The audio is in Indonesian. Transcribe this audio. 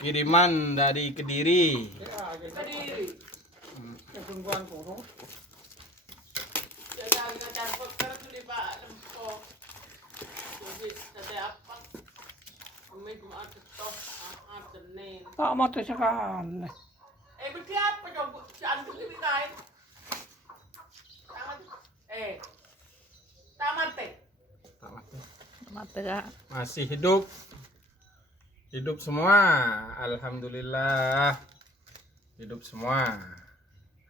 Kiriman dari Kediri. Kediri. Perempuan kono. Jangan ngajar poker tuh di Pak Lempo. Jadi tadi apa? Kami cuma ketok, Senin. Tak mati sekali. Berarti apa coba? Jantung ini kain. Tamat. Tamat teh. Mati Kak. Masih hidup. Hidup semua. Alhamdulillah. Hidup semua.